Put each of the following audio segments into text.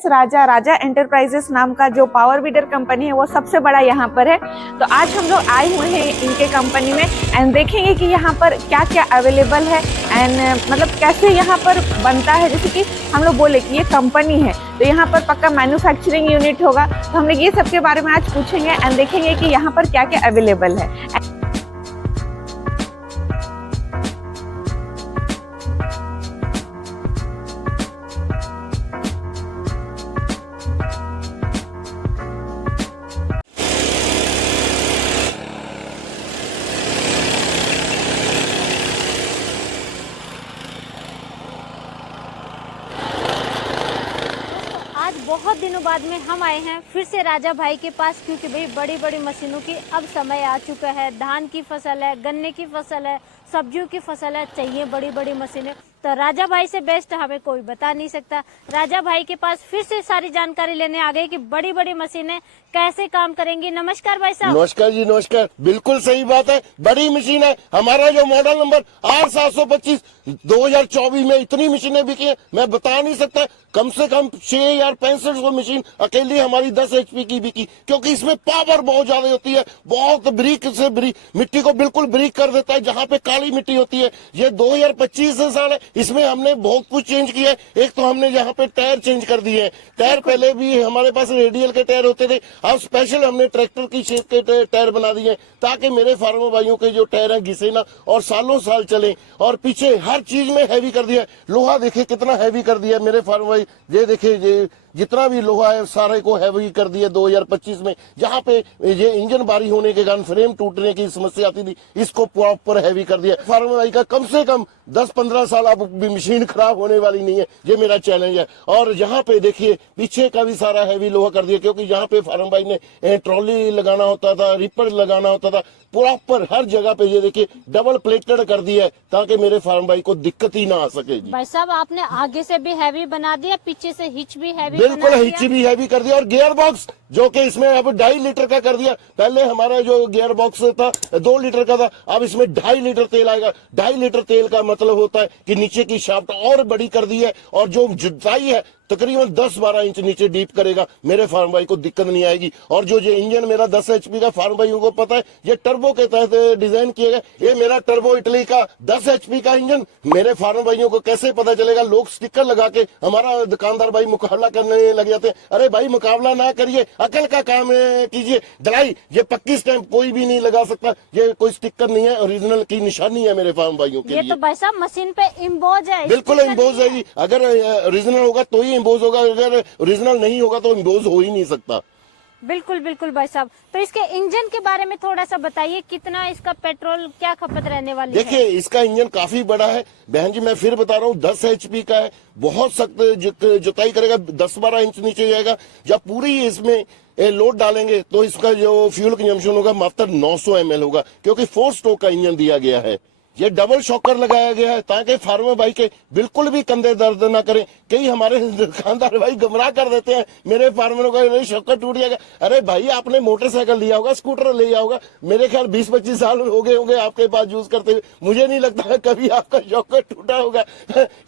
S राजा राजा enterprises नाम का जो पावर बीडर कंपनी है वो सबसे बड़ा यहाँ पर है। तो आज हम लोग आए हुए हैं इनके कंपनी में एंड देखेंगे कि यहाँ पर क्या क्या अवेलेबल है एंड मतलब कैसे यहाँ पर बनता है। जैसे कि हम लोग बोले कि ये कंपनी है तो यहाँ पर पक्का मैन्युफैक्चरिंग यूनिट होगा, तो हम लोग ये सब के बारे में आज पूछेंगे एंड देखेंगे कि यहाँ पर क्या क्या अवेलेबल है। बहुत दिनों बाद में हम आए हैं फिर से राजा भाई के पास, क्योंकि भाई बड़ी बड़ी मशीनों की अब समय आ चुका है। धान की फसल है, गन्ने की फसल है, सब्जियों की फसल है, चाहिए बड़ी बड़ी मशीनें। तो राजा भाई से बेस्ट हमें कोई बता नहीं सकता। राजा भाई के पास फिर से सारी जानकारी लेने आ गए कि बड़ी बड़ी मशीनें कैसे काम करेंगी। नमस्कार भाई साहब। नमस्कार जी, नमस्कार। बिल्कुल सही बात है, बड़ी मशीन है। हमारा जो मॉडल नंबर R725 2024 में इतनी मशीनें बिकी है मैं बता नहीं सकता। कम से कम 6,6500 मशीन अकेली हमारी 10 HP की बिकी, क्योंकि इसमें पावर बहुत ज्यादा होती है। बहुत ब्रीक से मिट्टी को बिल्कुल ब्रीक कर देता है जहाँ पे काली मिट्टी होती है। ये 2025 साल है, इसमें हमने बहुत कुछ चेंज किया है। एक तो हमने यहाँ पे टायर चेंज कर दिए हैं। टायर पहले भी हमारे पास रेडियल के टायर होते थे, अब स्पेशल हमने ट्रैक्टर की शेप के टायर बना दिए ताकि मेरे फार्मर भाइयों के जो टायर है घिसे ना और सालों साल चले। और पीछे हर चीज में हैवी कर दिया है। लोहा देखे कितना हैवी कर दिया है मेरे फार्मर भाई। ये देखे जितना भी लोहा है सारे को हैवी कर दिया 2025 में। जहाँ पे ये इंजन भारी होने के कारण फ्रेम टूटने की समस्या आती थी, इसको प्रॉपर हैवी कर दिया। फार्मर भाई का कम से कम 10-15 साल अब मशीन खराब होने वाली नहीं है, ये मेरा चैलेंज है। और यहाँ पे देखिए पीछे का भी सारा हैवी लोहा कर दिया, क्योंकि यहाँ पे फार्मर भाई ने ट्रॉली लगाना होता था, रिपर लगाना होता था, प्रॉपर हर जगह पे ये देखिए डबल प्लेटेड कर दिया है ताकि मेरे फार्म भाई को दिक्कत ही ना आ सके। भाई साहब आपने आगे से भी हैवी बना दिया, पीछे से हिच भी हैवी, बिल्कुल हिच भी हैवी कर दिया। और गियर बॉक्स जो कि इसमें अब 2.5 लीटर का कर दिया। पहले हमारा जो गियर बॉक्स था 2 लीटर का था, अब इसमें 2.5 लीटर तेल आएगा। 2.5 लीटर तेल का मतलब होता है कि नीचे की शाफ्ट और बड़ी कर दी है और जो जुताई है तकरीबन 10-12 इंच नीचे डीप करेगा। मेरे फार्म भाई को दिक्कत नहीं आएगी। और जो इंजन मेरा 10 HP का फार्म भाइयों को पता है, ये टर्बो के तहत डिजाइन किया गया। ये मेरा टर्बो इटली का 10 HP का इंजन मेरे फार्म भाइयों को कैसे पता चलेगा? लोग स्टिकर लगा के हमारा दुकानदार भाई मुकाबला करने लग जाते हैं। अरे भाई मुकाबला ना करिए, अकल का काम कीजिए। दलाई ये पक्की स्टैंप कोई भी नहीं लगा सकता, ये कोई स्टिकर नहीं है, ओरिजिनल की निशानी है मेरे फार्म भाइयों के लिए। तो भाई साहब मशीन पे इम्बोज है। बिल्कुल इम्बोज है। अगर ओरिजिनल होगा तो ही इम्बोज होगा, अगर ओरिजिनल नहीं होगा तो इम्बोज हो ही नहीं सकता। बिल्कुल बिल्कुल भाई साहब। तो इसके इंजन के बारे में थोड़ा सा बताइए, कितना इसका पेट्रोल क्या खपत रहने वाली है? देखिए इसका इंजन काफी बड़ा है बहन जी, मैं फिर बता रहा हूँ 10 HP का है। बहुत सख्त जुताई करेगा, 10-12 इंच नीचे जाएगा। जब पूरी इसमें लोड डालेंगे तो इसका जो फ्यूल कंजम्पशन होगा मात्र 900 ml होगा, क्योंकि 4 स्ट्रोक का इंजन दिया गया है। ये डबल शॉकर लगाया गया है ताकि फार्मर भाई के बिल्कुल भी कंधे दर्द ना करें। कई हमारे दुकानदार भाई गुमराह कर देते हैं मेरे फार्मरों का, शॉकर टूट जाएगा। अरे भाई आपने मोटरसाइकिल लिया होगा, स्कूटर लिया होगा, मेरे ख्याल 20-25 साल हो गए होंगे आपके पास यूज करते हुए, मुझे नहीं लगता है कभी आपका शॉकर टूटा होगा।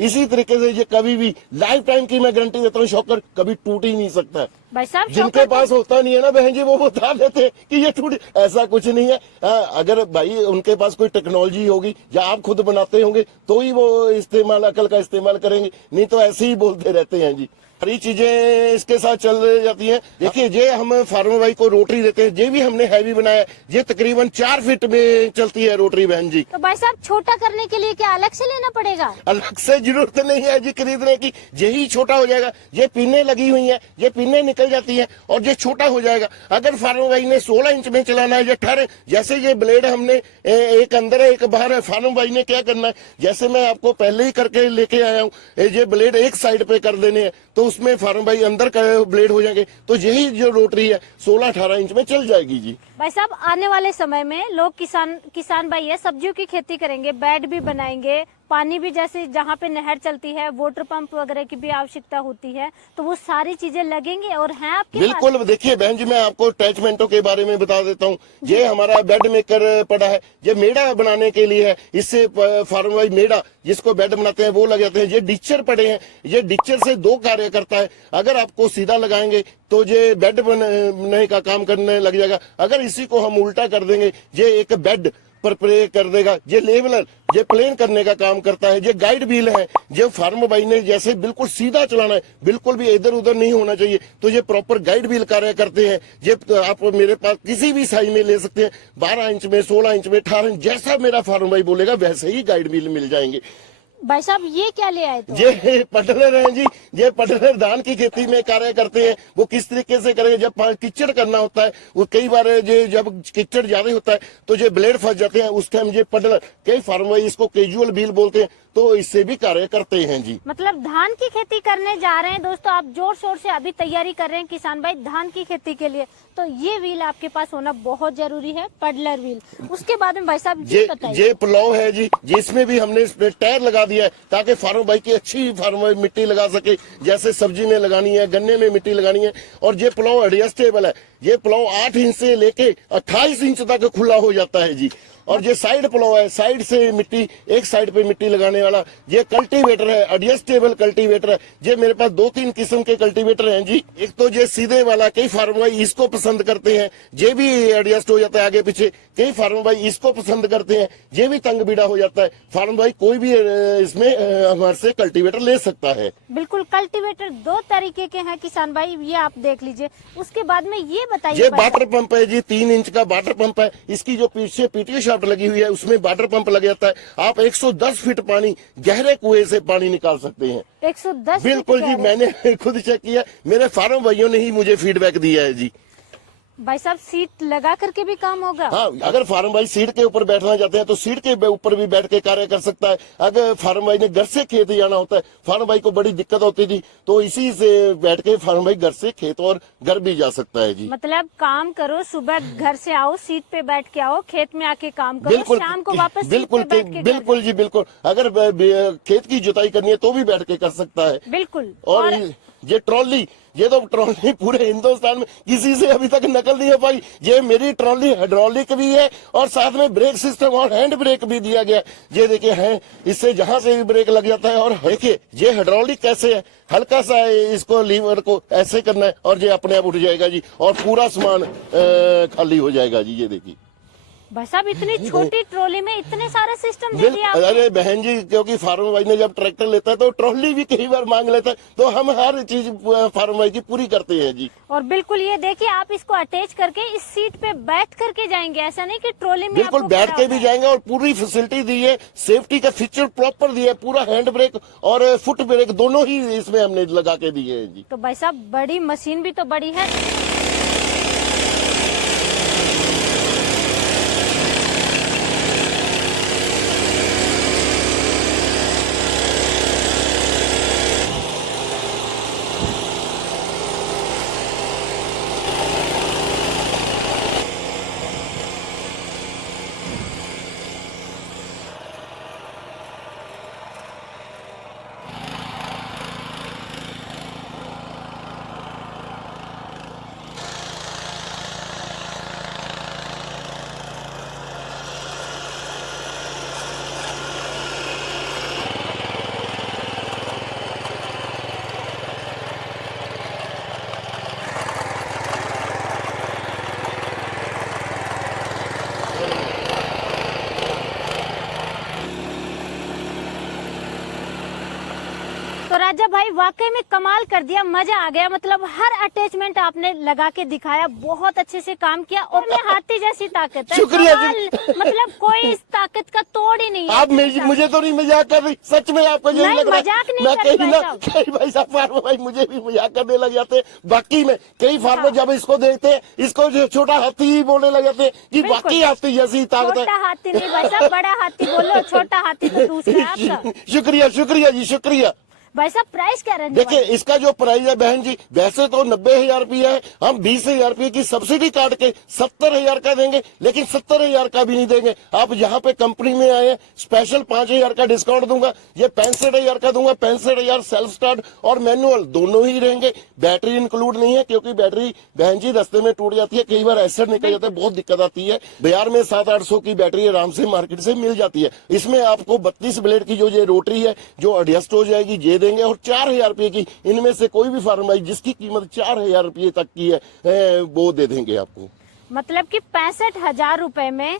इसी तरीके से ये कभी भी लाइफ टाइम की मैं गारंटी देता हूँ, शॉकर कभी टूट ही नहीं सकता। भाई साहब जिनके पास होता नहीं है ना बहन जी, वो बता देते कि ये टूट, ऐसा कुछ नहीं है। अगर भाई उनके पास कोई टेक्नोलॉजी होगी या आप खुद बनाते होंगे तो ही वो इस्तेमाल अकल का इस्तेमाल करेंगे, नहीं तो ऐसे ही बोलते रहते हैं जी। सारी चीजें इसके साथ चल जाती हैं। देखिए ये हम फार्मर भाई को रोटरी देते हैं, ये भी हमने हैवी बनाया। ये तकरीबन 4 फीट में चलती है रोटरी बहन जी। तो भाई साहब छोटा करने के लिए क्या अलग से लेना पड़ेगा? अलग से जरूरत नहीं है जी खरीदने की, यही छोटा हो जाएगा। ये पिने लगी हुई है, ये पिने निकल जाती है और ये छोटा हो जाएगा। अगर फार्मर भाई ने 16 इंच में चलाना है, ये 18, जैसे ये ब्लेड हमने एक अंदर है एक बाहर है, फार्मर भाई ने क्या करना है, जैसे मैं आपको पहले ही करके लेके आया हूँ, ये ब्लेड एक साइड पे कर देने हैं तो उसमें फार्म भाई अंदर का ब्लेड हो जाएंगे। तो यही जो रोटरी है 16-18 इंच में चल जाएगी जी। भाई साहब आने वाले समय में लोग किसान भाई है सब्जियों की खेती करेंगे, बेड भी बनाएंगे, पानी भी जैसे जहाँ पे नहर चलती है वाटर पंप वगैरह की भी आवश्यकता होती है, तो वो सारी चीजें लगेंगे और हैं आपके बिल्कुल। देखिए बहन जी, मैं आपको अटैचमेंटों के बारे में बता देता हूँ। ये हमारा बेड मेकर पड़ा है, ये मेड़ा बनाने के लिए है। इससे फार्म वाइज मेड़ा जिसको बेड बनाते हैं वो लग जाते हैं। ये डिचर पड़े हैं, ये डिचर से दो कार्य करता है। अगर आपको सीधा लगाएंगे तो ये बेड बनाने का काम करने लग जाएगा। अगर इसी को हम उल्टा कर देंगे, ये एक बेड पर प्रे कर देगा। ये लेवलर, ये प्लेन करने का काम करता है। ये गाइड व्हील है, जो फार्म भाई ने जैसे बिल्कुल सीधा चलाना है, बिल्कुल भी इधर उधर नहीं होना चाहिए, तो ये प्रॉपर गाइड व्हील कार्य करते हैं। ये तो आप मेरे पास किसी भी साइज में ले सकते हैं, 12 इंच में, 16 इंच में, 18 इंच, जैसा मेरा फार्म भाई बोलेगा वैसे ही गाइड व्हील मिल जाएंगे। भाई साहब ये क्या ले आए? तो ये पटलर है जी, ये पटलर धान की खेती में कार्य करते हैं। वो किस तरीके से करेंगे, जब कीचड़ करना होता है, वो कई बार ये जब कीचड़ ज्यादा होता है तो ये ब्लेड फंस जाते हैं, उस टाइम ये पटलर, कई फार्मर इसको कैजुअल व्हील बोलते हैं, तो इससे भी कार्य करते हैं जी। मतलब धान की खेती करने जा रहे हैं दोस्तों, आप जोर शोर से अभी तैयारी कर रहे हैं किसान भाई धान की खेती के लिए, तो ये व्हील आपके पास होना बहुत जरूरी है, पडलर व्हील। उसके बाद में भाई साहब ये प्लाव है जी, जिसमें भी हमने इसमें टायर लगा दिया है ताकि फार्म भाई की अच्छी फार्म मिट्टी लगा सके, जैसे सब्जी में लगानी है, गन्ने में मिट्टी लगानी है। और ये प्लाव एडजस्टेबल है, ये प्लाव 8 इंच से लेके 28 इंच तक खुला हो जाता है जी। और ये साइड प्लाव है, साइड से मिट्टी, एक साइड पे मिट्टी लगाने वाला। ये कल्टीवेटर है, एडजस्टेबल कल्टीवेटर है। ये मेरे पास 2-3 किस्म के कल्टीवेटर हैं जी। एक तो ये सीधे वाला, कई फार्म भाई इसको पसंद करते हैं, ये भी एडजस्ट हो जाता है आगे पीछे। कई फार्म भाई इसको पसंद करते हैं, ये भी तंग बीड़ा हो जाता है। फार्म भाई कोई भी इसमें हमारे से कल्टीवेटर ले सकता है। बिल्कुल, कल्टीवेटर 2 तरीके के हैं किसान भाई, ये आप देख लीजिए। उसके बाद में ये बताइए, ये वाटर पंप है जी, 3 इंच का वाटर पंप है। इसकी जो पीछे पीटीओ शाफ्ट लगी हुई है उसमें वाटर पंप लग जाता है। आप 110 फीट पानी गहरे कुएं से पानी निकाल सकते हैं। 110? बिल्कुल जी, मैंने खुद चेक किया, मेरे फार्म भाइयों ने ही मुझे फीडबैक दिया है जी। भाई साहब सीट लगा करके भी काम होगा? हाँ, अगर फार्म भाई सीट के ऊपर बैठना चाहते हैं तो सीट के ऊपर भी बैठ के कार्य कर सकता है। अगर फार्म भाई ने घर से खेत जाना होता है, फार्म भाई को बड़ी दिक्कत होती थी, तो इसी से बैठ के फार्म भाई घर से खेत और घर भी जा सकता है जी। मतलब काम करो, सुबह घर से आओ, सीट पे बैठ के आओ, खेत में आके काम करो, शाम को वापस बिल्कुल बिल्कुल जी, बिल्कुल। अगर खेत की जुताई करनी है तो भी बैठ के कर सकता है। बिल्कुल। और ये ट्रॉली, ये तो ट्रॉली पूरे हिंदुस्तान में किसी से अभी तक नकल नहीं हो पाई। ये मेरी ट्रॉली हाइड्रोलिक भी है और साथ में ब्रेक सिस्टम और हैंड ब्रेक भी दिया गया। ये देखिए है, इससे जहां से भी ब्रेक लग जाता है। और देखिए ये हाइड्रोलिक कैसे है, हल्का सा इसको लीवर को ऐसे करना है और ये अपने आप उठ जाएगा जी, और पूरा सामान खाली हो जाएगा जी। ये देखिए भाई साहब, इतनी छोटी ट्रॉली में इतने सारे सिस्टम दे दिया आपने। अरे बहन जी, क्योंकि फार्म भाई ने जब ट्रैक्टर लेता है तो ट्रॉली भी कई बार मांग लेता है, तो हम हर चीज फार्म भाई की पूरी करते हैं जी। और बिल्कुल ये देखिए, आप इसको अटैच करके इस सीट पे बैठ करके जाएंगे, ऐसा नहीं कि ट्रॉली में बिल्कुल बैठ के भी जाएंगे। और पूरी फैसिलिटी दी है, सेफ्टी का फीचर प्रॉपर दिया है, पूरा हैंड ब्रेक और फुट ब्रेक दोनों ही इसमें हमने लगा के दिए है जी। तो भाई साहब बड़ी मशीन भी तो बड़ी है। तो राजा भाई वाकई में कमाल कर दिया, मजा आ गया। मतलब हर अटैचमेंट आपने लगा के दिखाया, बहुत अच्छे से काम किया। और मैं हाथी जैसी ताकत है, शुक्रिया जी। मतलब कोई इस ताकत का तोड़ ही नहीं है। आप मुझे तो नहीं मजाक कर रही, सच में आपको यही लग रहा है? मजाक नहीं मैं कर रही कई भाई साहब फार्मर भाई मुझे भी मजाक करने लग जाते हैं। बाकी में कई फार्मर जब इसको देखते हैं, इसको जो छोटा हाथी ही बोलने लग जाते हैं कि बाकी हाथी जैसी ताकत है। छोटा हाथी नहीं भाई साहब, बड़ा हाथी बोलो, छोटा हाथी तो दूसरा है आपका। शुक्रिया शुक्रिया जी, शुक्रिया। भाई साहब प्राइस क्या रहने देखिए वाला है? इसका जो प्राइस है बहन जी, वैसे तो 90,000 रुपया है, हम 20,000 रुपये की सब्सिडी काट के 70,000 का देंगे, लेकिन 70,000 का भी नहीं देंगे। आप यहाँ पे कंपनी में आए, स्पेशल 5,000 का डिस्काउंट दूंगा, ये 65,000 का दूंगा। 65,000 सेल्फ स्टार्ट और मैनुअल दोनों ही रहेंगे। बैटरी इंक्लूड नहीं है, क्योंकि बैटरी बहन जी रास्ते में टूट जाती है, कई बार एसिड निकल जाता है, बहुत दिक्कत आती है। बाजार में 700-800 की बैटरी आराम से मार्केट से मिल जाती है। इसमें आपको 32 ब्लेड की जो ये रोटरी है जो एडजस्ट हो जाएगी, ये देंगे। और 4,000 रुपए की इनमें से कोई भी फार्म आई जिसकी कीमत 4,000 रुपये तक की है वो दे देंगे आपको। मतलब कि 65,000 रुपए में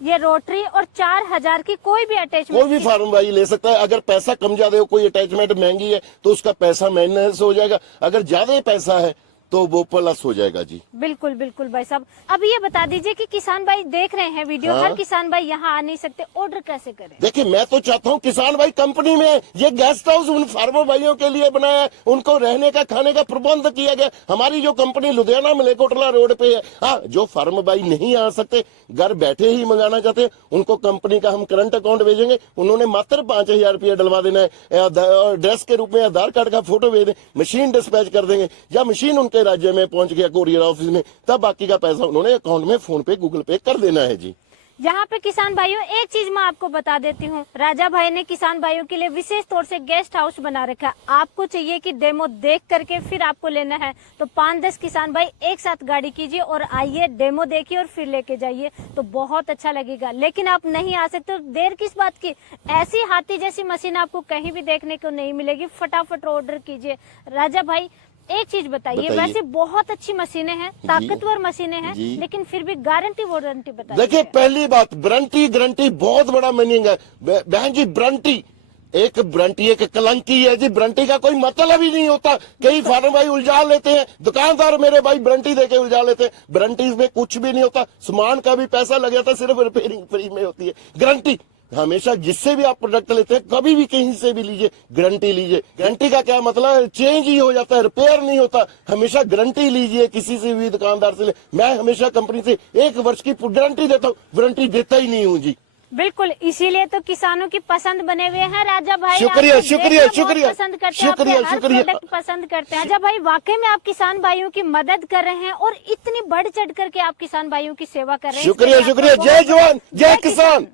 ये रोटरी और 4,000 की कोई भी अटैचमेंट, कोई भी फार्म भाई ले सकता है। अगर पैसा कम ज्यादा हो, कोई अटैचमेंट महंगी है तो उसका पैसा माइनस हो जाएगा, अगर ज्यादा पैसा है तो वो प्लस हो जाएगा जी। बिल्कुल बिल्कुल भाई साहब। अब ये बता दीजिए कि किसान भाई देख रहे हैं वीडियो, हाँ? हर किसान भाई यहाँ आ नहीं सकते, ऑर्डर कैसे करें? देखिए मैं तो चाहता हूँ किसान भाई कंपनी में ये गेस्ट हाउस उन फार्मर भाइयों के लिए बनाया है, उनको रहने का खाने का प्रबंध किया गया। हमारी जो कंपनी लुधियाना मलेकोटला रोड पे है, हाँ जो फार्मर भाई नहीं आ सकते, घर बैठे ही मंगाना चाहते हैं, उनको कंपनी का हम करंट अकाउंट भेजेंगे। उन्होंने मात्र 5,000 रुपया डलवा देना है, एड्रेस के रूप में आधार कार्ड का फोटो भेज दें, मशीन डिस्पैच कर देंगे। या मशीन उनके राज्य में पहुंच गया कोरियर ऑफिस में, तब बाकी का पैसा उन्होंने अकाउंट में फोन पे गूगल पे कर देना है जी। यहाँ पे किसान भाइयों एक चीज मैं आपको बता देती हूँ, राजा भाई ने किसान भाइयों के लिए विशेष तौर से गेस्ट हाउस बना रखा है। आपको चाहिए कि डेमो देख करके फिर आपको लेना है तो 5-10 किसान भाई एक साथ गाड़ी कीजिए और आइए, डेमो देखिए और फिर लेके जाइए, तो बहुत अच्छा लगेगा। लेकिन आप नहीं आ सकते तो देर किस बात की, ऐसी हाथी जैसी मशीन आपको कहीं भी देखने को नहीं मिलेगी। फटाफट ऑर्डर कीजिए। राजा भाई एक चीज बताइए, वैसे बहुत अच्छी मशीनें हैं, ताकतवर मशीनें हैं, लेकिन फिर भी गारंटी वारंटी बताइए। देखिए पहली बात, वारंटी बहुत बड़ा मीनिंग है बहन जी। वारंटी एक कलंकी है जी, वारंटी का कोई मतलब ही नहीं होता। कई फार्म भाई उलझा लेते हैं, दुकानदार मेरे भाई वारंटी देके उलझा लेते हैं। वारंटी में कुछ भी नहीं होता, सामान का भी पैसा लग जाता है, सिर्फ रिपेयरिंग फ्री में होती है। गारंटी हमेशा जिससे भी आप प्रोडक्ट लेते हैं, कभी भी कहीं से भी लीजिए, गारंटी लीजिए। गारंटी का क्या मतलब है, चेंज ही हो जाता है, रिपेयर नहीं होता। हमेशा गारंटी लीजिए किसी से भी दुकानदार से। मैं हमेशा कंपनी से 1 वर्ष की गारंटी देता हूँ, वारंटी देता ही नहीं हूँ जी। बिल्कुल, इसीलिए तो किसानों की पसंद बने हुए हैं राजा भाई। शुक्रिया शुक्रिया शुक्रिया पसंद करते हैं, शुक्रिया अपने हर शुक्रिया प्रोडक्ट पसंद करते हैं। राजा भाई वाकई में आप किसान भाइयों की मदद कर रहे हैं और इतनी बढ़ चढ़ करके आप किसान भाइयों की सेवा कर रहे हैं। शुक्रिया शुक्रिया। जय जवान जय किसान।